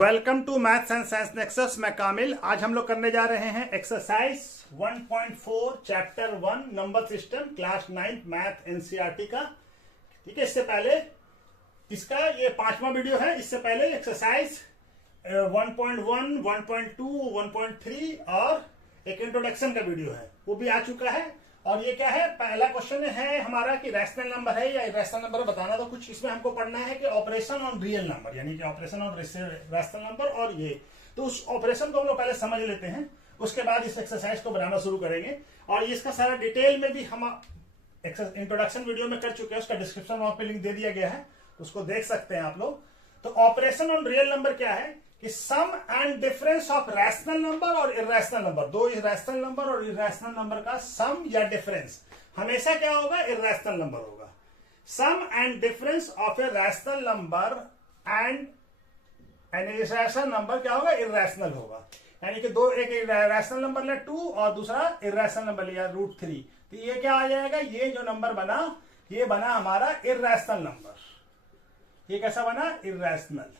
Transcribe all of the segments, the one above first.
Welcome to Maths and Science Nexus. मैं कामिल। आज हम लोग करने जा रहे हैं exercise 1.4 chapter 1 number system class 9 math NCERT का। ठीक है, इससे पहले इसका ये 5वां वीडियो है। इससे पहले एक्सरसाइज 1.1, 1.2, 1.3 और एक इंट्रोडक्शन का वीडियो है, वो भी आ चुका है। और ये क्या है, पहला क्वेश्चन है हमारा कि रैशनल नंबर है या इरेशनल नंबर बताना। तो कुछ इसमें हमको पढ़ना है कि ऑपरेशन ऑन रियल नंबर, यानी कि ऑपरेशन ऑन रैशनल नंबर। और ये तो उस ऑपरेशन को हम लोग पहले समझ लेते हैं, उसके बाद इस एक्सरसाइज को बनाना शुरू करेंगे। और इसका सारा डिटेल में भी हम इंट्रोडक्शन वीडियो में कर चुके हैं, उसका डिस्क्रिप्शन वहां पे लिंक दे दिया गया है, उसको देख सकते हैं आप लोग। तो ऑपरेशन ऑन रियल नंबर क्या है कि sum and difference of rational number और इरेशनल नंबर, दो रैशनल नंबर और इरेशनल नंबर का सम या डिफरेंस हमेशा क्या होगा, इरेशनल नंबर होगा। Sum and difference of a rational number and an irrational number क्या होगा, इरेशनल होगा। यानी कि दो, एक रैशनल नंबर लिया 2 और दूसरा इरेशनल नंबर लिया √3, तो ये क्या आ जाएगा, ये जो नंबर बना ये बना हमारा इरेशनल नंबर। ये कैसा बना, इरेशनल।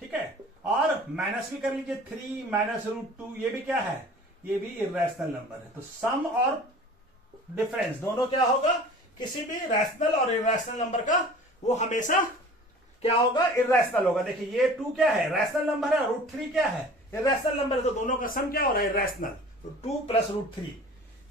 ठीक है, और माइनस भी कर लीजिए 3 माइनस √2, ये भी क्या है, ये भी इरेशनल नंबर है। तो सम और डिफरेंस दोनों क्या होगा, किसी भी रैशनल और इरेशनल नंबर का वो हमेशा क्या होगा, इरेशनल होगा। देखिए ये 2 क्या है, रैशनल नंबर है, √3 क्या है, इरेशनल नंबर है। तो दोनों का सम क्या हो रहा है, इरेशनल। तो 2 प्लस √3,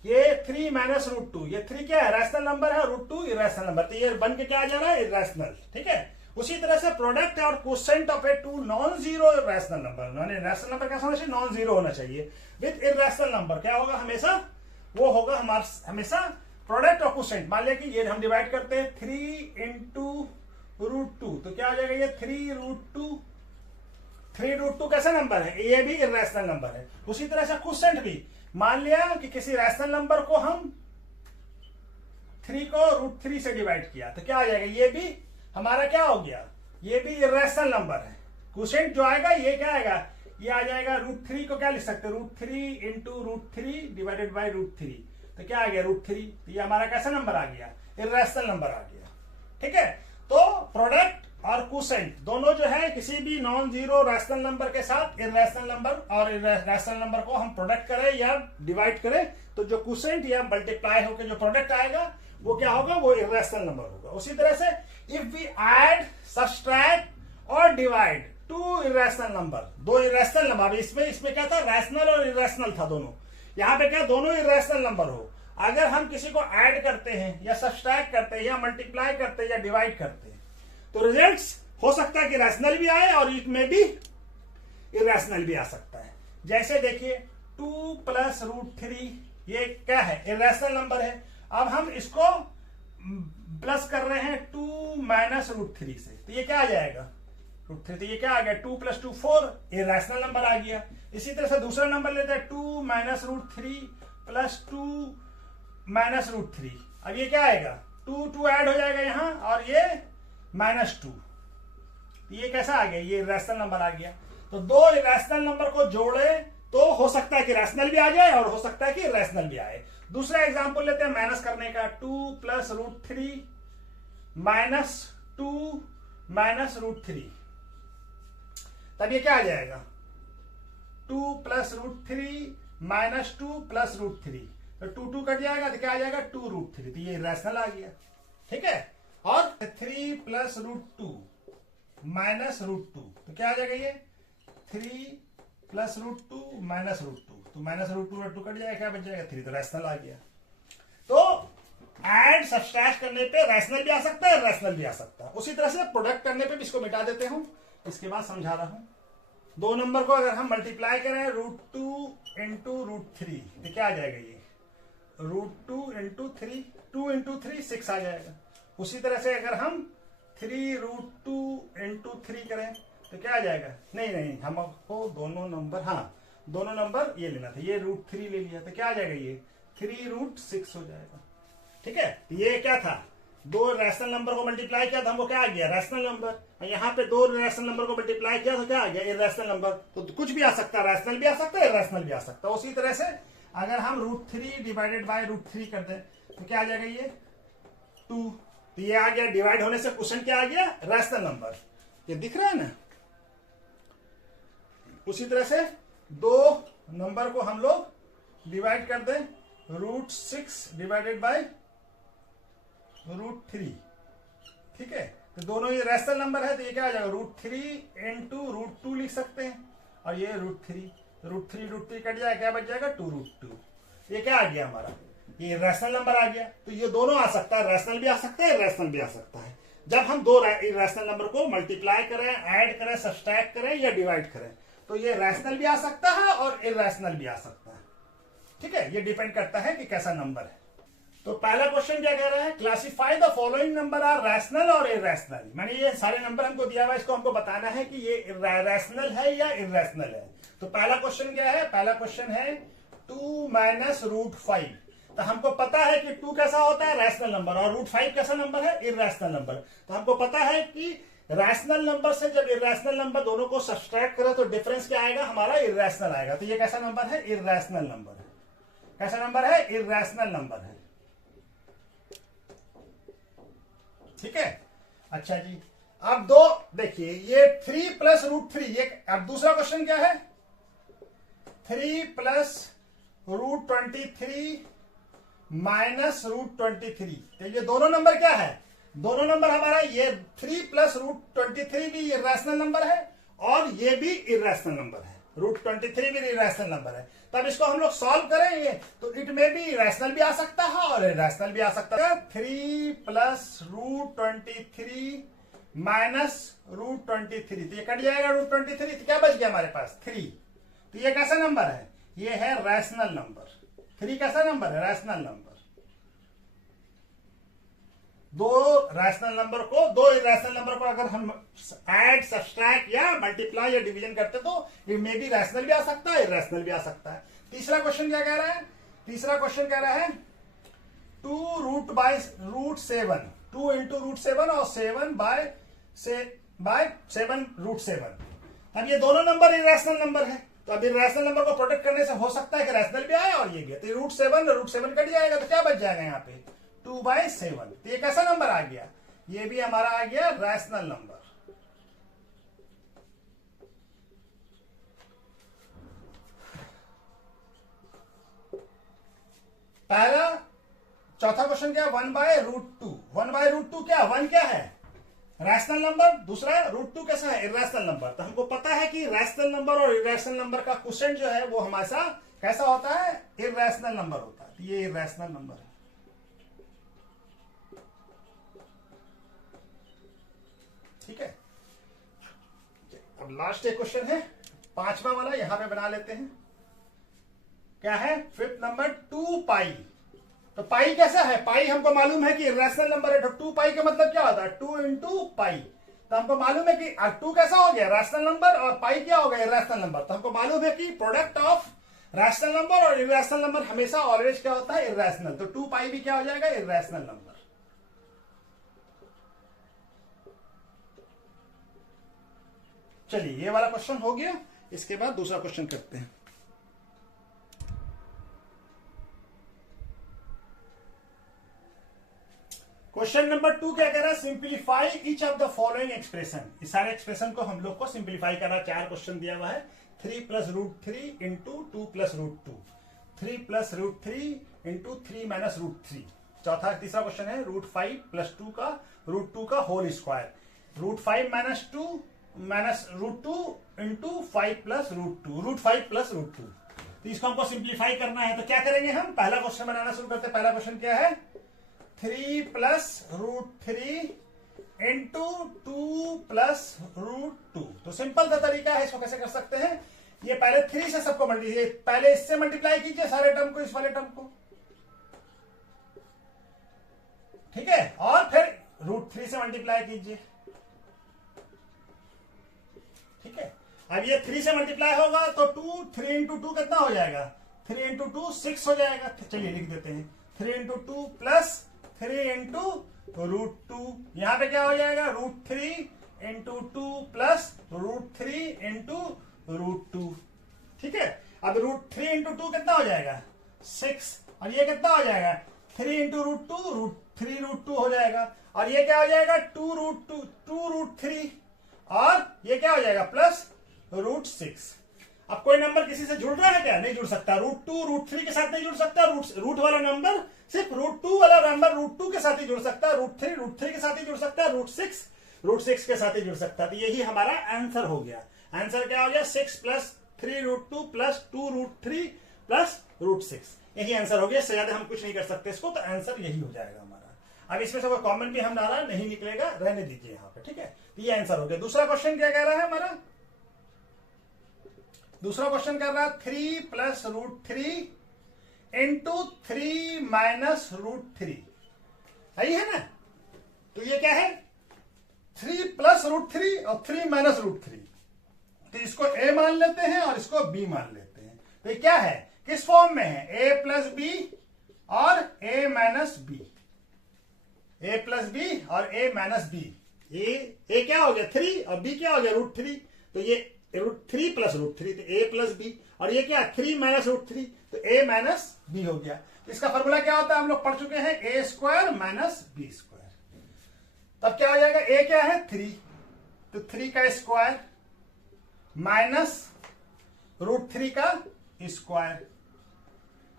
ये 3 माइनस √2, ये 3 क्या है, रैशनल नंबर है, √2 इरेशनल नंबर। तो ये बन के क्या आ जा रहा है, इरेशनल। ठीक है, उसी तरह से प्रोडक्ट और quotient of A 2 non zero rational number, यानी रैशनल नंबर कैसा होना चाहिए, नॉन जीरो होना चाहिए, विद इरेशनल नंबर क्या होगा, हमेशा वो होगा हमारा हमेशा प्रोडक्ट और क्वोशेंट। मान लिया कि ये हम डिवाइड करते हैं 3 इंटू √2, तो क्या आ जाएगा, ये 3√2। 3√2 कैसा नंबर है, ये भी इरेशनल नंबर है। उसी तरह से क्वोशेंट भी, मान लिया कि किसी रैशनल नंबर को हम 3 को √3 से डिवाइड किया, तो क्या आ जाएगा, ये भी हमारा क्या हो गया, ये भी इरेशनल नंबर है। क्वोशेंट जो आएगा ये क्या आएगा, ये आ जाएगा √3 को क्या लिख सकते हैं, √3 इंटू √3 डिवाइडेड बाई √3, तो क्या आ गया, √3। तो ये हमारा कैसा नंबर आ गया, इरेशनल नंबर आ गया। ठीक है, तो प्रोडक्ट और क्वोशेंट दोनों जो है किसी भी नॉन जीरो रैशनल नंबर के साथ इरेशनल नंबर और रैशनल नंबर को हम प्रोडक्ट करें या डिवाइड करें, तो जो क्वोशेंट या मल्टीप्लाई होकर जो प्रोडक्ट आएगा वो क्या होगा, वो इरेशनल नंबर होगा। उसी तरह से इफ वी ऐड, सब्सट्रैक्ट और डिवाइड 2 इरेशनल नंबर, दो इरेशनल नंबर, इसमें क्या था, रैशनल और इरेशनल था दोनों, यहां पे क्या दोनों इरेशनल नंबर हो, अगर हम किसी को ऐड करते हैं या सब्सट्रैक्ट करते हैं या मल्टीप्लाई करते हैं या डिवाइड करते हैं, तो रिजल्ट्स हो सकता है कि रैशनल भी आए और इसमें भी इरेशनल भी आ सकता है। जैसे देखिए 2 प्लस √3, ये क्या है, इरेशनल नंबर है। अब हम इसको प्लस कर रहे हैं 2 माइनस √3 से, तो ये क्या आ जाएगा, √3, तो ये क्या आ गया, 2 प्लस 2 4, ये रैशनल नंबर आ गया। इसी तरह से दूसरा नंबर लेते हैं 2 माइनस √3 प्लस 2 माइनस √3, अब ये क्या आएगा, 2 ऐड हो जाएगा यहां और ये -2, ये कैसा आ गया, ये रैशनल नंबर आ गया। तो दो रैशनल नंबर को जोड़े तो हो सकता है कि रैशनल भी आ जाए और हो सकता है कि रैशनल भी आए। दूसरा एग्जांपल लेते हैं माइनस करने का, 2 प्लस √3 माइनस 2 माइनस √3, तब ये क्या आ जाएगा, 2 प्लस √3 माइनस 2 प्लस √3, तो 2 कट जाएगा तो क्या आ जाएगा, 2√3, तो ये रैशनल आ गया। ठीक है, और 3 प्लस √2 माइनस √2, तो क्या आ जाएगा, ये 3 प्लस √2 माइनस √2, तो माइनस √2 कट जाएगा, क्या बच जाएगा, 3, तो रैशनल आ गया। तो ऐड सब्सट्रैक्ट करने पे रैशनल भी आ सकता है, रैशनल भी आ सकता है। उसी तरह से प्रोडक्ट करने पे भी इसको मिटा देते हूं, इसके बाद समझा रहा हूं। दो नंबर को अगर हम मल्टीप्लाई करें √2 इंटू √3, तो क्या आ जाएगा, ये √2 इंटू 3, 2 इंटू 3 6 आ जाएगा। उसी तरह से अगर हम 3√2 इंटू 3 करें तो क्या आ जाएगा, नहीं हमको दोनों नंबर, हाँ दोनों नंबर ये लेना था, ये √3 ले लिया तो क्या आ जाएगा, ये 3√6 हो जाएगा। ठीक है, ये क्या था, दो रैशनल नंबर को मल्टीप्लाई किया तो हमको क्या आ गया, रैशनल नंबर। यहाँ पे दो रैशनल नंबर को मल्टीप्लाई किया तो क्या आ गया, इरेशनल नंबर। तो कुछ भी आ सकता है, रैशनल भी आ सकता है, इरेशनल भी आ सकता है। उसी तरह से अगर हम √3 डिवाइडेड बाय √3 कर दें तो क्या आ जाएगा, ये 2, तो ये आ गया, डिवाइड होने से क्वेश्चन क्या आ गया, रैशनल नंबर। ये दिख रहा है ना, उसी तरह से दो नंबर को हम लोग डिवाइड कर दें, √6 डिवाइडेड बाय √3। ठीक है, तो दोनों ये रैशनल नंबर है, तो ये क्या आ जाएगा, √3 इंटू √2 लिख सकते हैं, और ये √3 कट जाएगा, क्या बच जाएगा 2√2। ये क्या आ गया हमारा, ये रैशनल नंबर आ गया। तो ये दोनों आ सकता है, रैशनल भी आ सकता है, इरैशनल भी आ सकता है। जब हम दो इरैशनल नंबर को मल्टीप्लाई करें, ऐड करें, सब्सट्रैक्ट करें या डिवाइड करें, तो ये रैशनल भी आ सकता है और इरैशनल भी आ सकता है। ठीक है, ये डिपेंड करता है कि कैसा नंबर है। तो पहला क्वेश्चन क्या कह रहा है, classify the following number are rational और इरैशनल। मैंने ये सारे नंबर हमको दिया हुआ है, इसको हमको बताना है कि ये रैशनल है या इरैशनल है। तो पहला क्वेश्चन क्या है, पहला क्वेश्चन है 2 - √5। तो हमको पता है कि 2 कैसा होता है, रैशनल नंबर, और √5 कैसा नंबर है, इरैशनल नंबर। तो हमको पता है कि रैशनल नंबर से जब इरैशनल नंबर दोनों को सब्सट्रैक्ट करें तो डिफरेंस क्या आएगा, हमारा इरैशनल आएगा। तो ये कैसा नंबर है, इरैशनल नंबर है। कैसा नंबर है, इरैशनल नंबर है। ठीक है, अच्छा जी। अब दो देखिए, ये 3 + √3, ये अब दूसरा क्वेश्चन क्या है, 3 + √23 - √23। तो ये दोनों नंबर क्या है, दोनों नंबर हमारा, ये 3 + √23 भी इरैशनल नंबर है और ये भी इरैशनल नंबर है, √23 भी इरैशनल नंबर है। तब इसको हम लोग सॉल्व करेंगे तो इट में भी रैशनल भी आ सकता है और इरैशनल भी आ सकता है। 3 + √23 - √23, तो ये कट जाएगा √23, तो क्या बच गया हमारे पास 3। तो ये कैसा नंबर है, ये है रैशनल नंबर। 3 कैसा नंबर है, रैशनल नंबर। दो रैशनल नंबर को, दो इरैशनल नंबर को अगर हम ऐड, सब्सट्रैक्ट या मल्टीप्लाई या डिवीजन करते तो ये में भी रैशनल भी आ सकता है, इरैशनल भी आ सकता है। तीसरा क्वेश्चन क्या कह रहा है, तीसरा क्वेश्चन कह रहा है 2√7, 2 × √7 और 7 बाय 7 √7। अब ये दोनों नंबर इरैशनल नंबर है, तो अब इरैशनल नंबर को प्रोटेक्ट करने से हो सकता है कि रैशनल भी आए और ये गया, तो √7 कट जाएगा, तो क्या बच जाएगा यहाँ पे 2/7। तो ये कैसा नंबर आ गया, ये भी हमारा आ गया रैशनल नंबर। पहला, चौथा क्वेश्चन क्या, 1/√2। 1/√2 क्या, 1 क्या है, रैशनल नंबर, दूसरा √2 कैसा है, इरैशनल नंबर। तो हमको पता है कि रैशनल नंबर और इरैशनल नंबर का क्वोशिएंट जो है वो हमेशा कैसा होता है, इरैशनल नंबर होता है। ये इरैशनल नंबर है। ठीक है, अब लास्ट एक क्वेश्चन है, पांचवा वाला, यहां पे बना लेते हैं। क्या है, फिफ्थ नंबर 2π। तो पाई कैसा है, पाई हमको मालूम है कि इरैशनल नंबर है, तो 2π का मतलब क्या होता है, 2 × π। तो हमको मालूम है कि 2 कैसा हो गया, रैशनल नंबर, और पाई क्या हो गया, इरैशनल नंबर। तो हमको मालूम है कि प्रोडक्ट ऑफ रैशनल नंबर और इरैशनल नंबर हमेशा ऑलवेज क्या होता है, इरैशनल। तो 2π भी क्या हो जाएगा, इरैशनल नंबर। चलिए, ये वाला क्वेश्चन हो गया। इसके बाद दूसरा क्वेश्चन करते हैं। क्वेश्चन नंबर 2 क्या कह रहा है, simplify each of the following expression. इस सारे एक्सप्रेशन को हम लोग को सिंप्लीफाई करना, 4 क्वेश्चन दिया हुआ है। 3 + √3 × 2 + √2, 3 + √3 × 3 - √3। चौथा, तीसरा क्वेश्चन है √5 + 2 का √2 का होल स्क्वायर, √5 - 2 √2 × 5 + √2, √5 + √2। तो इसको हमको सिंप्लीफाई करना है, तो क्या करेंगे हम, पहला क्वेश्चन बनाना शुरू करते हैं। पहला क्वेश्चन क्या है, 3 + √3 × 2 + √2। तो सिंपल सा तरीका है, इसको कैसे कर सकते हैं, ये पहले 3 से सबको मल्टीप्लाई, पहले इससे मल्टीप्लाई कीजिए सारे टर्म को, इस वाले टर्म को, ठीक है, और फिर √3 से मल्टीप्लाई कीजिए। ठीक है, अब ये 3 से मल्टीप्लाई होगा तो 3 × 2 कितना हो जाएगा, 3 × 2 6 हो जाएगा। चलिए लिख देते हैं, 3 × 2 + 3 × √2। यहां पे क्या हो जाएगा, √3 × 2 + √3 × √2। ठीक है, अब √3 × 2 कितना हो जाएगा, 6, और ये कितना हो जाएगा, 3 × √2, √3 √2 हो जाएगा, और ये क्या हो जाएगा, 2 √3, और ये क्या हो जाएगा प्लस √6। अब कोई नंबर किसी से जुड़ रहा है क्या? नहीं जुड़ सकता। √2 √3 के साथ नहीं जुड़ सकता। रूट वाला नंबर सिर्फ √2 वाला नंबर √2 के साथ ही जुड़ सकता है। √3 के साथ ही जुड़ सकता है। √6 के साथ ही जुड़ सकता है। तो यही हमारा आंसर हो गया। आंसर क्या हो गया? 6 + 3√2 + 2√3 + √6। यही आंसर हो गया। इससे ज्यादा हम कुछ नहीं कर सकते इसको, तो आंसर यही हो जाएगा हमारा। अब इसमें से कोई कॉमन भी हम डाला नहीं निकलेगा, रहने दीजिए यहाँ पे, ठीक है। ये आंसर हो गया। दूसरा क्वेश्चन क्या कह रहा है हमारा? दूसरा क्वेश्चन कर रहा है 3 + √3 × 3 - √3। सही है ना? तो ये क्या है? 3 + √3 और 3 - √3। तो इसको a मान लेते हैं और इसको b मान लेते हैं। तो ये क्या है? किस फॉर्म में है? a + b और a - b। a + b और a - b। a क्या हो गया? 3 और b क्या हो गया? √3। तो ये √3 + √3, तो a + b। और ये क्या? 3 - √3, तो a - b हो गया। इसका फॉर्मूला क्या होता है? हम लोग पढ़ चुके हैं, a² - b²। तब क्या हो जाएगा? a क्या है? 3, तो 3 का स्क्वायर माइनस √3 का स्क्वायर।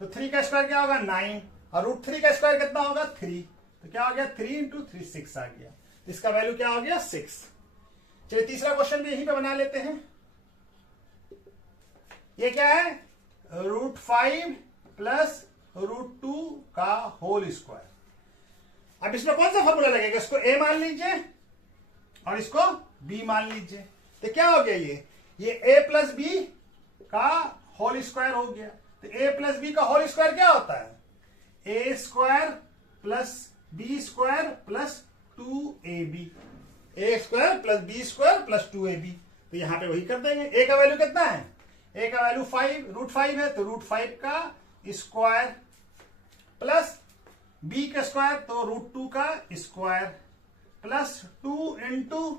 तो 3 का स्क्वायर क्या होगा? 9, और √3 का स्क्वायर कितना होगा? 3। तो क्या हो गया? 3 × 3 6 आ गया। इसका वैल्यू क्या हो गया? 6। चलिए तीसरा क्वेश्चन भी यहीं पे बना लेते हैं। ये क्या है? √5 + √2 का होल स्क्वायर। अब इसमें कौन सा फॉर्मूला लगेगा? इसको a मान लीजिए और इसको b मान लीजिए। तो क्या हो गया? ये a + b का होल स्क्वायर हो गया। तो a + b का होल स्क्वायर क्या होता है? a² + b² + 2ab। a² + b² + 2ab। तो यहां पे वही कर देंगे। a का वैल्यू कितना है? a का वैल्यू 5 √5 है, तो √5 का स्क्वायर प्लस b का स्क्वायर, तो √2 का स्क्वायर प्लस 2 ×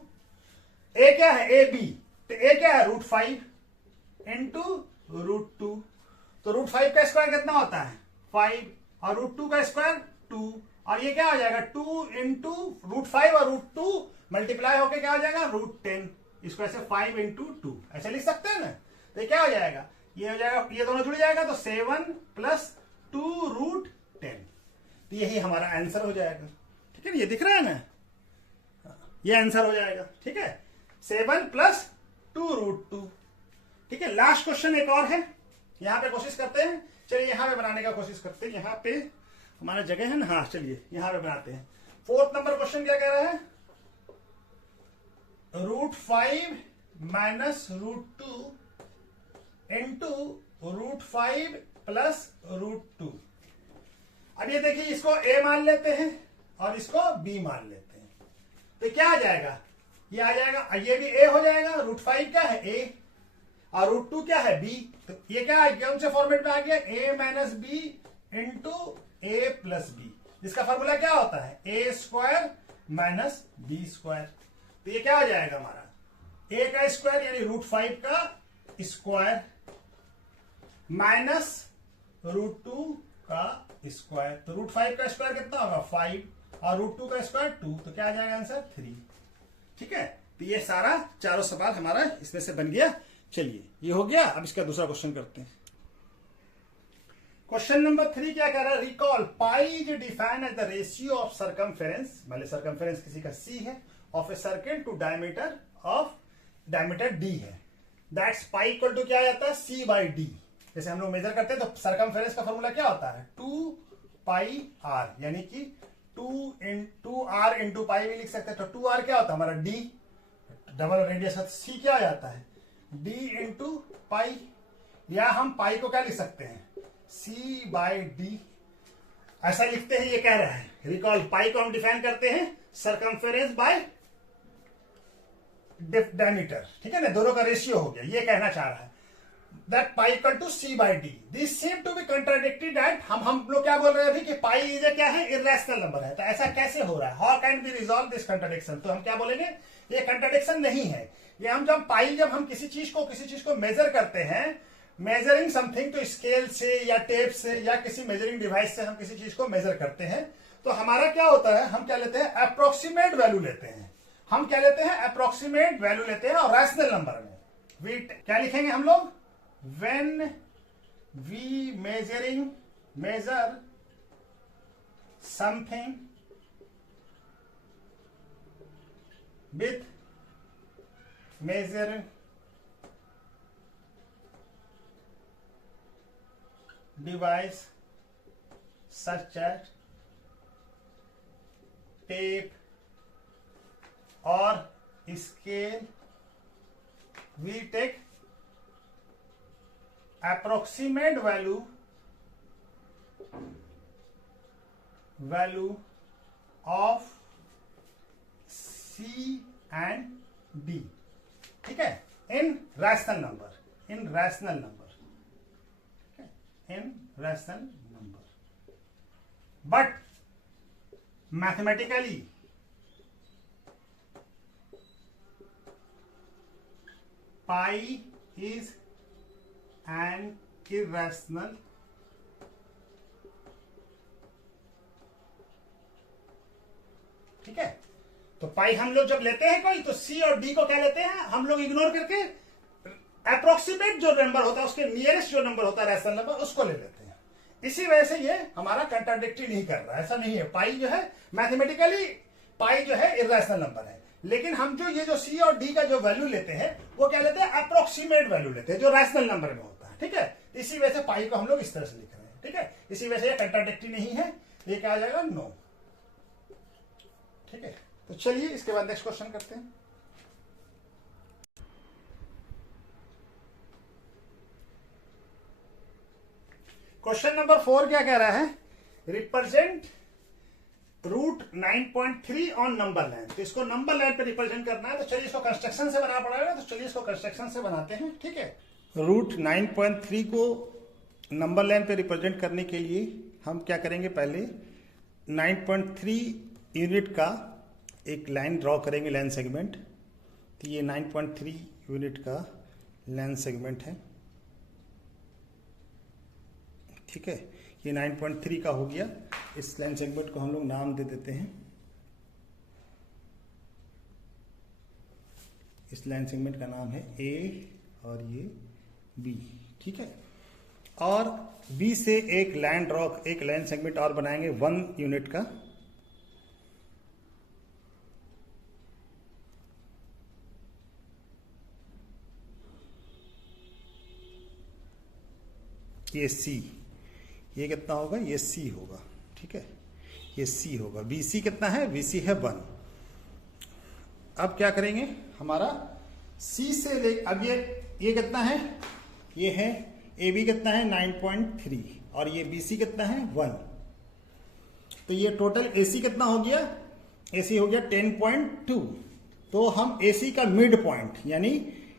a क्या है? ab। तो a क्या है? √5 × √2। तो √5 का स्क्वायर कितना होता है? 5, और √2 का स्क्वायर 2। और ये क्या हो जाएगा? 2 × √5 और √2 मल्टीप्लाई होकर क्या हो जाएगा? √10। इसको ऐसे 5 × 2 ऐसे लिख सकते हैं ना। तो ये क्या हो जाएगा? ये हो जाएगा, ये दोनों जुड़ जाएगा, तो 7 + 2 √10। तो यही हमारा आंसर हो जाएगा। ठीक है, ये दिख रहा है ना? ये आंसर हो जाएगा। ठीक है, 7 + 2 √2। ठीक है, लास्ट क्वेश्चन एक और है, यहां पे कोशिश करते हैं। चलिए यहां पे बनाने का कोशिश करते हैं। यहां पे हमारा जगह है ना? हाँ, चलिए यहां पे बनाते हैं। 4th नंबर क्वेश्चन क्या कह रहा है? √5 - √2 × √5 + √2। अब ये देखिए, इसको a मान लेते हैं और इसको b मान लेते हैं। तो क्या आ जाएगा? ये आ जाएगा, ये भी a हो जाएगा। √5 क्या है? a, और √2 क्या है? b। तो ये क्या है? कौन से फॉर्मेट में आ गया? a - b × a + b। जिसका फॉर्मूला क्या होता है? a² - b²। तो ये क्या हो जाएगा हमारा? a का स्क्वायर यानी √5 का स्क्वायर माइनस √2 का स्क्वायर। तो √5 का स्क्वायर कितना होगा? 5, और √2 का स्क्वायर 2। तो क्या आ जाएगा आंसर? 3। ठीक है, तो ये सारा चारों सवाल हमारा इसमें से बन गया। चलिए ये हो गया। अब इसका दूसरा क्वेश्चन करते हैं। क्वेश्चन नंबर 3 क्या कह रहा है? Recall pi is defined as the ratio of circumference, मान सर्कमफेरेंस किसी का c है, of a circle to diameter of diameter d है। दैट्स पाई इक्वल टू क्या आ जाता है? c/d। जैसे हम लोग मेजर करते हैं तो सर्कमफेरेंस का फॉर्मूला क्या होता है? 2πr, यानी कि 2r × पाई भी लिख सकते हैं। तो 2r क्या होता है हमारा? d, डबल रेडियस है। c क्या आ जाता है? d × पाई, या हम पाई को क्या लिख सकते हैं? c/d ऐसा लिखते हैं। ये कह रहा है रिकॉल पाई को हम डिफाइन करते हैं सर्कमफेरेंस बाय डायमीटर। ठीक है ना, दोनों का रेशियो हो गया। ये कहना चाह रहा है that pi equal to c/d। This seem to be contradicted at, हम लोग क्या बोल रहे हैं अभी कि पाई इज क्या है? इर्रेशनल नंबर है। तो ऐसा कैसे हो रहा है? How can be resolve this contradiction? तो हम क्या बोलेंगे? ये कंट्राडिक्शन नहीं है। ये हम जब हम किसी चीज को मेजर करते हैं, मेजरिंग समथिंग, तो स्केल से या टेप से या किसी मेजरिंग डिवाइस से हम किसी चीज को मेजर करते हैं, तो हमारा क्या होता है? हम क्या लेते हैं? अप्रोक्सीमेट वैल्यू लेते हैं। हम क्या लेते हैं? अप्रोक्सीमेट वैल्यू लेते हैं। और रैशनल नंबर में वी क्या लिखेंगे हम लोग? when we measure something with measuring device such as tape or scale, we take approximate value of C and D, ठीक है, in rational number, but mathematically pi is an irrational ठीक है। तो पाई हम लोग जब लेते हैं कोई, तो सी और डी को क्या लेते हैं हम लोग इग्नोर करके अप्रोक्सीमेट जो नंबर होता है उसके नियरेस्ट जो नंबर होता है रैशनल नंबर उसको ले लेते हैं। इसी वजह से ये हमारा कंट्राडिक्टरी नहीं कर रहा है, ऐसा नहीं है। पाई जो है मैथमेटिकली पाई जो है इर्रेशनल नंबर है, लेकिन हम जो ये जो सी और डी का जो वैल्यू लेते हैं वो क्या लेते हैं, अप्रोक्सीमेट वैल्यू लेते हैं जो रैशनल नंबर में होता है, ठीक है। इसी वजह से पाई को हम लोग इस तरह से लिख रहे हैं, ठीक है। इसी वजह से ये कंट्राडिक्टरी नहीं है, ये क्या आ जाएगा, नो, ठीक है। तो चलिए इसके बाद नेक्स्ट क्वेश्चन करते हैं। क्वेश्चन नंबर 4 क्या कह रहा है, represent root 9.3 on number line. तो इसको नंबर लाइन पे रिप्रेजेंट करना है, तो चलिए इसको कंस्ट्रक्शन से बनाना पड़ेगा। तो चलिए इसको कंस्ट्रक्शन से बनाते हैं, ठीक है। रूट 9.3 को नंबर लाइन पे रिप्रेजेंट करने के लिए हम क्या करेंगे, पहले 9.3 यूनिट का एक लाइन ड्रॉ करेंगे, लाइन सेगमेंट। तो ये 9.3 यूनिट का लाइन सेगमेंट है, ठीक है। ये 9.3 का हो गया। इस लाइन सेगमेंट को हम लोग नाम दे देते हैं, इस लाइन सेगमेंट का नाम है ए और ये बी, ठीक है। और बी से एक लाइन सेगमेंट और बनाएंगे 1 यूनिट का, ये सी, ये कितना होगा, ये सी होगा, ठीक है, ये सी होगा। BC कितना है, BC है 1। अब क्या करेंगे, हमारा C से ले, अब ये कितना है, ये है AB कितना है 9.3 और ये BC कितना है 1। तो ये टोटल AC कितना हो गया, AC हो गया 10.2। तो हम AC का मिड पॉइंट, यानी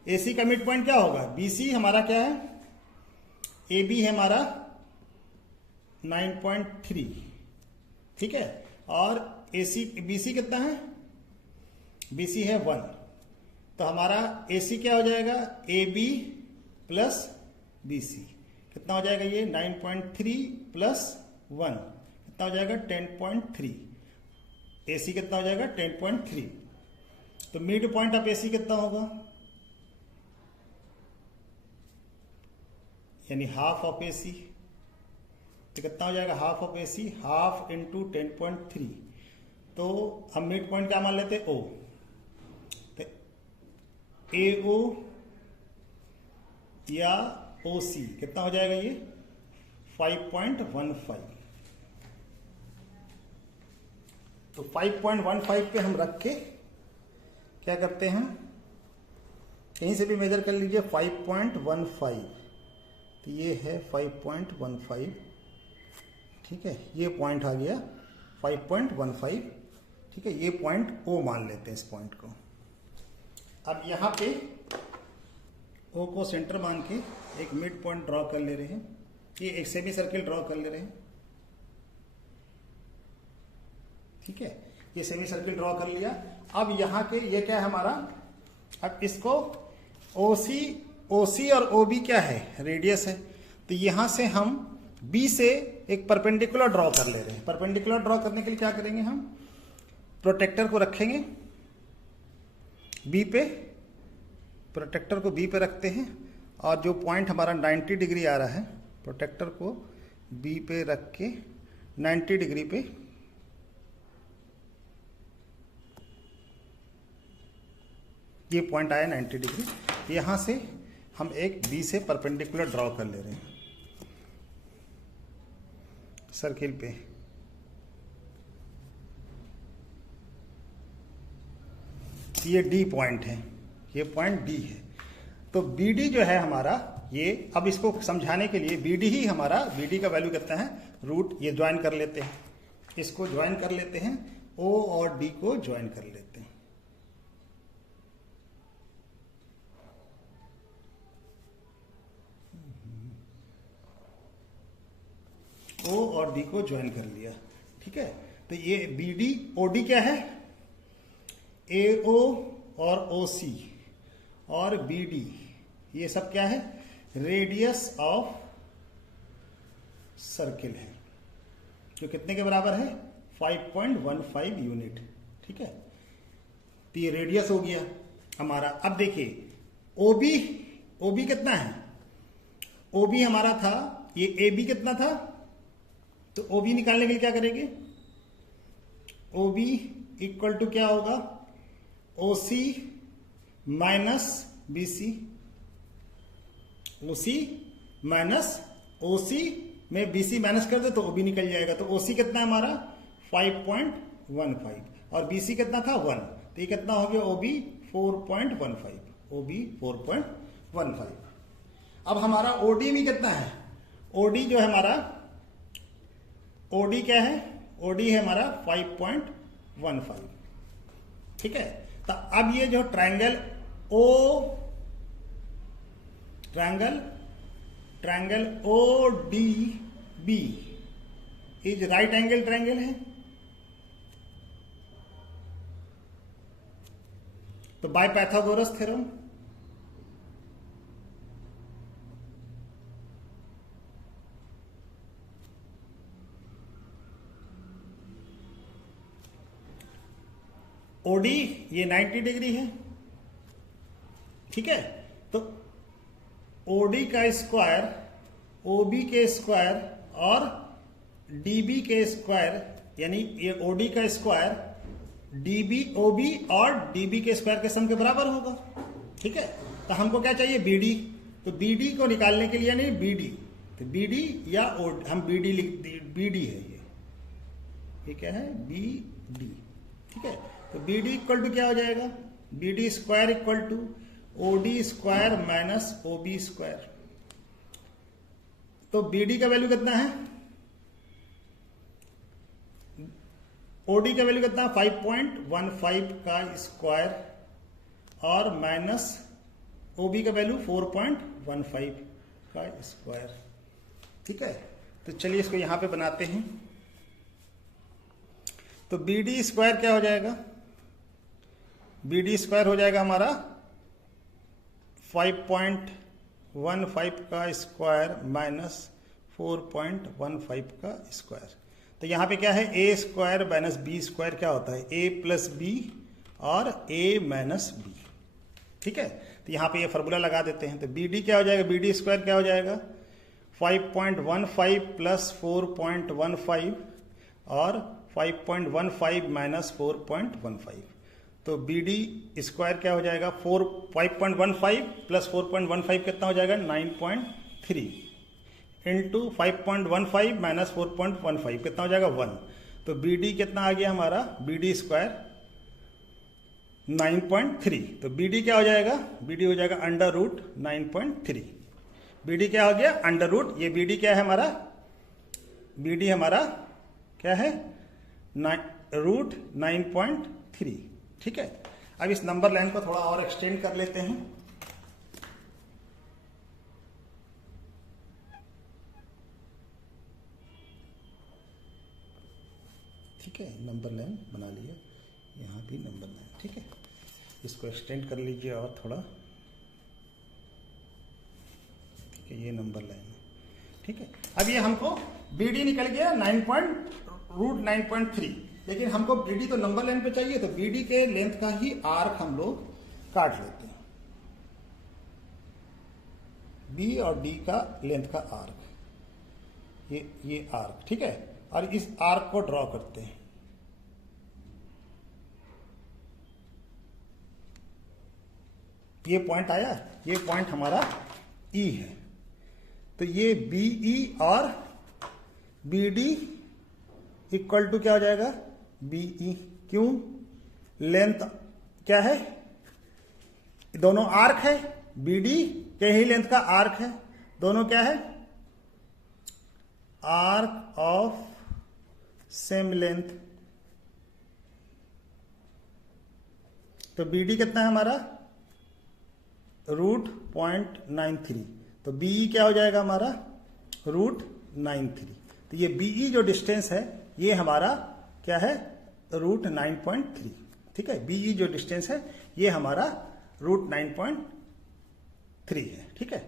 AC का मिड पॉइंट क्या होगा, BC हमारा क्या है, AB है हमारा 9.3, ठीक है। और BC कितना है, BC है 1। तो हमारा AC क्या हो जाएगा, AB प्लस BC कितना हो जाएगा, ये 9.3 प्लस 1 कितना हो जाएगा 10.3। AC कितना हो जाएगा 10.3। तो मिड पॉइंट ऑफ AC कितना होगा, यानी हाफ ऑफ AC। तो कितना हो जाएगा, half of AC, half into 10.3। तो हम मिड पॉइंट क्या मान लेते, O। तो AO या OC कितना हो जाएगा, ये 5.15। तो 5.15 पे हम रख के क्या करते हैं, कहीं से भी मेजर कर लीजिए 5.15। तो ये है 5.15, ठीक है। ये पॉइंट आ गया 5.15, ठीक है। ये पॉइंट O मान लेते हैं इस पॉइंट को। अब यहाँ पे O को सेंटर मान के एक मिड पॉइंट ड्रॉ कर ले रहे हैं, ये एक सेमी सर्किल ड्रॉ कर ले रहे हैं, ठीक है। ये सेमी सर्किल ड्रॉ कर लिया। अब यहाँ के ये क्या है हमारा, अब इसको OC और OB क्या है, रेडियस है। तो यहां से हम B से एक परपेंडिकुलर ड्रॉ कर ले रहे हैं। परपेंडिकुलर ड्रॉ करने के लिए क्या करेंगे, हम प्रोटेक्टर को रखेंगे B पे, प्रोटेक्टर को B पे रखते हैं और जो पॉइंट हमारा 90 डिग्री आ रहा है, प्रोटेक्टर को बी पे रख के 90 डिग्री पे ये पॉइंट आया 90 डिग्री। यहाँ से हम एक बी से परपेंडिकुलर ड्रॉ कर ले रहे हैं सर्किल पे। ये डी पॉइंट है, ये पॉइंट डी है। तो बी डी जो है हमारा, ये अब इसको समझाने के लिए बी डी ही हमारा, बी डी का वैल्यू कितना है रूट, ये ज्वाइन कर लेते हैं, इसको ज्वाइन कर लेते हैं, ओ और डी को ज्वाइन कर लेते हैं। ओ और डी को ज्वाइन कर लिया, ठीक है। तो ये बी डी, ओ डी क्या है, ए ओ और ओ सी और बी डी, ये सब क्या है, रेडियस ऑफ सर्किल है, जो कितने के बराबर है 5.15 यूनिट, ठीक है। तो ये रेडियस हो गया हमारा। अब देखिए ओबी, ओबी कितना है, ओबी हमारा था, ये ए बी कितना था, तो ओबी निकालने के लिए क्या करेंगे, ओबी इक्वल टू क्या होगा, ओसी माइनस बीसी, ओसी माइनस ओसी में बीसी माइनस कर दे तो ओबी निकल जाएगा। तो ओसी कितना है हमारा 5.15 और बीसी कितना था 1, तो ये कितना हो गया ओबी 4.15, ओबी 4.15। अब हमारा ओडी भी कितना है, ओडी जो है हमारा, ओडी क्या है, ओडी है हमारा 5.15, ठीक है। तो अब ये जो triangle O, triangle O D B is right angle triangle है, तो बाय पाइथागोरस थ्योरम ओडी ये 90 डिग्री है, ठीक है। तो ओडी का स्क्वायर ओबी के स्क्वायर और डीबी के स्क्वायर, यानी ये ओडी का स्क्वायर डीबी ओबी और डीबी के स्क्वायर के सम के बराबर होगा, ठीक है। तो हमको क्या चाहिए बीडी, तो बीडी को निकालने के लिए यानी बीडी, तो बीडी या हम बीडी लिख, बीडी है ये क्या है बी डी, ठीक है। तो बी डी इक्वल टू क्या हो जाएगा, B D square equal to O D square minus O B square. तो बी डी का वैल्यू कितना है, ओ डी का वैल्यू कितना है 5.15 का स्क्वायर और माइनस ओ बी का वैल्यू 4.15 का स्क्वायर, ठीक है। तो चलिए इसको यहां पे बनाते हैं। तो बी डी स्क्वायर क्या हो जाएगा, बी डी स्क्वायर हो जाएगा हमारा 5.15 का स्क्वायर माइनस 4.15 का स्क्वायर। तो यहाँ पे क्या है ए स्क्वायर माइनस बी स्क्वायर क्या होता है ए प्लस बी और ए माइनस बी, ठीक है। तो यहाँ पे ये फॉर्मूला लगा देते हैं। तो बी डी क्या हो जाएगा, बी डी स्क्वायर क्या हो जाएगा 5.15 प्लस 4.15 और 5.15 माइनस 4.15। तो बी डी स्क्वायर क्या हो जाएगा 5.15 प्लस 4.15 कितना हो जाएगा 9.3 इंटू 5.15 माइनस 4.15 कितना हो जाएगा 1। तो बी डी कितना आ गया हमारा, बी डी स्क्वायर 9.3। तो बी डी क्या हो जाएगा, बी डी हो जाएगा अंडर रूट 9.3। बी डी क्या हो गया अंडर रूट, ये बी डी क्या है हमारा, बी डी हमारा क्या है रूट 9.3, ठीक है। अब इस नंबर लाइन को थोड़ा और एक्सटेंड कर लेते हैं। ठीक है, नंबर लाइन बना लिया, यहाँ भी नंबर लाइन, ठीक है। इसको एक्सटेंड कर लीजिए और थोड़ा, ठीक है, ये नंबर लाइन है, ठीक है। अब ये हमको बी डी निकल गया रूट 9.3, लेकिन हमको बी डी तो नंबर लाइन पे चाहिए, तो बी डी के लेंथ का ही आर्क हम लोग काट लेते हैं। बी और डी का लेंथ का आर्क, ये आर्क, ठीक है। और इस आर्क को ड्रॉ करते हैं। ये पॉइंट आया, ये पॉइंट हमारा ई है। तो ये बीई और बीडी इक्वल टू क्या हो जाएगा, बीई। क्यों, लेंथ क्या है, दोनों आर्क है, बीडी के ही लेंथ का आर्क है, दोनों क्या है, आर्क ऑफ सेम लेंथ। तो बीडी कितना है हमारा, √.93। तो बीई क्या हो जाएगा हमारा, √93। तो ये बीई जो डिस्टेंस है ये हमारा क्या है, √9.3, ठीक है। बीई जो डिस्टेंस है ये हमारा √9.3 है, ठीक है।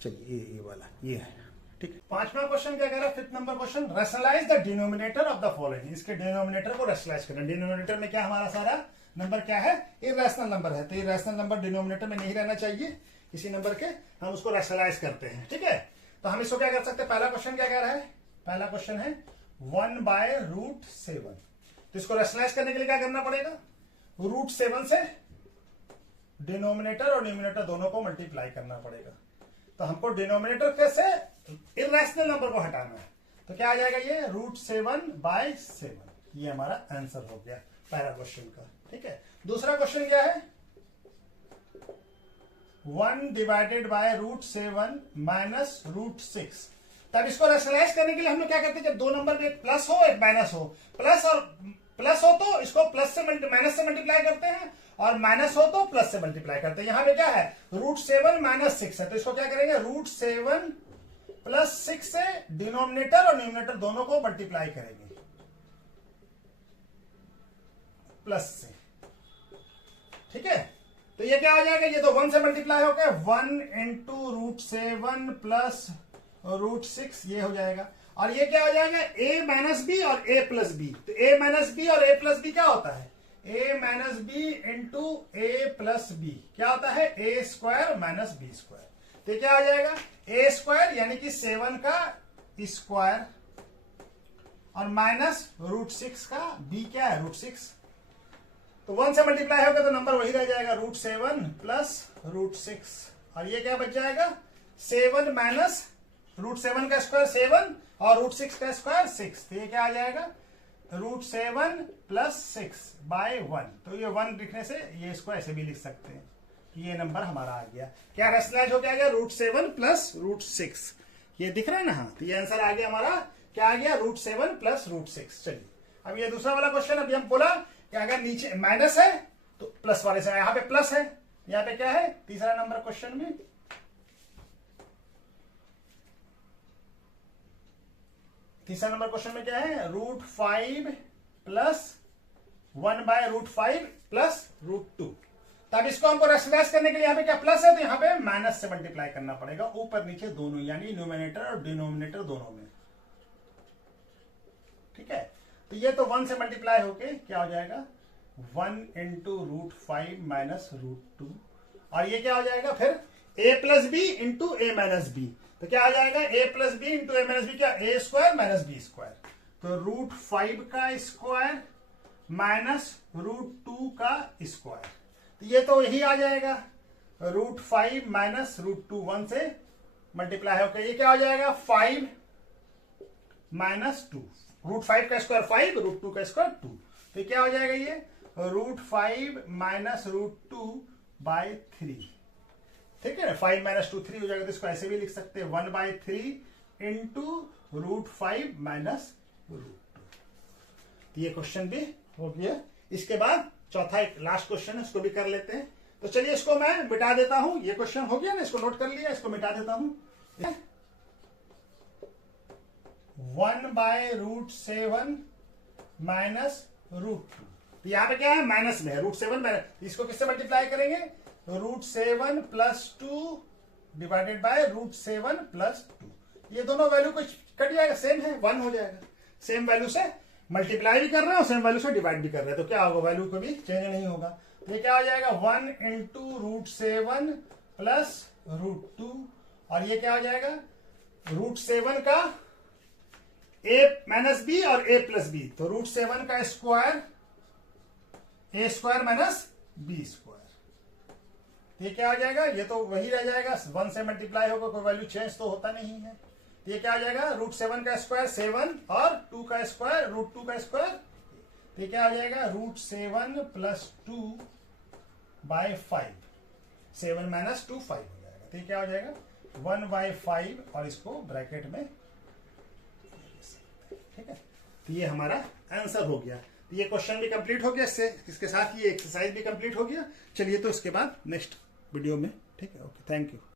चलिए ये वाला ये है, ठीक है। पांचवा क्वेश्चन क्या कह रहा है, fifth number question, rationalize the denominator of the following. इसके डिनोमिनेटर को रैशनलाइज करना। डिनोमिनेटर में क्या हमारा सारा नंबर क्या है, इरैशनल नंबर है। तो इरैशनल नंबर डिनोमिनेटर में नहीं रहना चाहिए किसी नंबर के, हम उसको रैशनलाइज करते हैं, ठीक है। तो हम इसको क्या कर सकते हैं, पहला क्वेश्चन क्या कह रहा है, पहला क्वेश्चन है 1/√7। तो इसको रैशनलाइज करने के लिए क्या करना पड़ेगा, √7 से डिनोमिनेटर और न्यूमिनेटर दोनों को मल्टीप्लाई करना पड़ेगा। तो हमको डिनोमिनेटर कैसे, इरैशनल नंबर को हटाना है। तो क्या आ जाएगा, ये √7/7। ये हमारा आंसर हो गया पहला क्वेश्चन का, ठीक है। दूसरा क्वेश्चन क्या है, 1/√7 माइनस √6। तब इसको रैशनलाइज करने के लिए हम लोग क्या करते हैं, जब दो नंबर में एक प्लस हो एक माइनस हो, प्लस हो तो इसको प्लस से माइनस से मल्टीप्लाई करते हैं, और माइनस हो तो प्लस से मल्टीप्लाई करते हैं। यहां पे क्या है, √7 माइनस 6 है। तो इसको क्या करेंगे, √7 + 6 से डिनोमिनेटर और न्यूमिनेटर दोनों को मल्टीप्लाई करेंगे प्लस से, ठीक है। तो ये क्या हो जाएगा, ये तो 1 से मल्टीप्लाई हो गया, 1 × √7 + √6 ये हो जाएगा। और ये क्या हो जाएगा, a - b और a + b। तो a - b और a + b क्या होता है, a - b × a + b क्या होता है, a² - b²। तो क्या हो जाएगा, a² यानी कि 7 का स्क्वायर और माइनस √6 का b क्या है, √6। तो 1 से मल्टीप्लाई होगा तो नंबर वही रह जाएगा, √7 + √6। और ये क्या बच जाएगा, 7 माइनस √7 का स्क्वायर 7 और √6 का स्क्वायर 6। तो ये क्या आ जाएगा, √7 + 6/1। तो ये 1 लिखने से ये इसको ऐसे भी लिख सकते हैं कि ये नंबर हमारा आ गया। क्या रैशनलाइज हो गया, √7 + √6। ये दिख रहा है ना, हाँ। तो ये आंसर आ गया हमारा, क्या आ गया, √7 + √6। चलिए अब ये दूसरा वाला क्वेश्चन। अभी हम बोला कि अगर नीचे माइनस है तो प्लस वाले से, यहाँ पे प्लस है, यहाँ पे क्या है, तीसरा नंबर क्वेश्चन में तीसरा नंबर क्वेश्चन में क्या है, √5 + 1/√5 + √2। तब इसको हमको रैशनलाइज करने के लिए यहाँ पे क्या प्लस है, तो यहाँ पे माइनस से मल्टीप्लाई करना पड़ेगा, ऊपर नीचे दोनों, यानी न्यूमिनेटर और डिनोमिनेटर दोनों में, ठीक है। तो ये तो 1 से मल्टीप्लाई होके क्या हो जाएगा, 1 × √5 - √2। और ये क्या हो जाएगा फिर, a + b × a - b। तो क्या आ जाएगा, a + b × a - b क्या, a² - b²। तो √5 का स्क्वायर माइनस √2 का स्क्वायर। तो ये तो यही आ जाएगा, √5 - √2, 1 से मल्टीप्लाई होकर ये क्या हो जाएगा, 5 - 2। √5 का स्क्वायर 5, √2 का स्क्वायर 2। तो क्या हो जाएगा, ये √5 - √2/3, ठीक है। 5 - 2 3 हो जाएगा। तो इसको ऐसे भी लिख सकते हैं, 1/3 × √5 - √2। ये क्वेश्चन भी हो गया। इसके बाद चौथा एक लास्ट क्वेश्चन है, इसको भी कर लेते हैं। तो चलिए इसको मैं मिटा देता हूं, ये क्वेश्चन हो गया ना, इसको नोट कर लिया, इसको मिटा देता हूं। 1/√7 - √2। तो यहां पे क्या है, माइनस में है, √7 माइनस, इसको किससे मल्टीप्लाई करेंगे, √7 + 2 /√7 + 2। ये दोनों वैल्यू कुछ कट जाएगा, सेम है, 1 हो जाएगा। सेम वैल्यू से मल्टीप्लाई भी कर रहे हैं और सेम वैल्यू से डिवाइड भी कर रहे हैं, तो क्या होगा, वैल्यू को भी चेंज नहीं होगा। तो ये क्या हो जाएगा, 1 × √7 + √2। और ये क्या हो जाएगा, √7 का a माइनस बी और a प्लस बी, तो √7 का square a square minus B square, ये क्या आ जाएगा, ये तो वही रह जाएगा, 1 से मल्टीप्लाई होगा, कोई वैल्यू चेंज तो होता नहीं है। तो ये क्या आ जाएगा, √7 का स्क्वायर 7 और 2 का स्क्वायर √2 का स्क्वायर, तो ये क्या आ जाएगा, √7 प्लस 2/5, 7 माइनस 2 5 हो जाएगा। तो ये क्या हो जाएगा 1/5 और इसको ब्रैकेट में, ठीक है। तो ये हमारा आंसर हो गया। तो ये क्वेश्चन भी कंप्लीट हो गया, इसके साथ ये एक्सरसाइज भी कंप्लीट हो गया। चलिए तो इसके बाद नेक्स्ट वीडियो में, ठीक है, ओके, थैंक यू।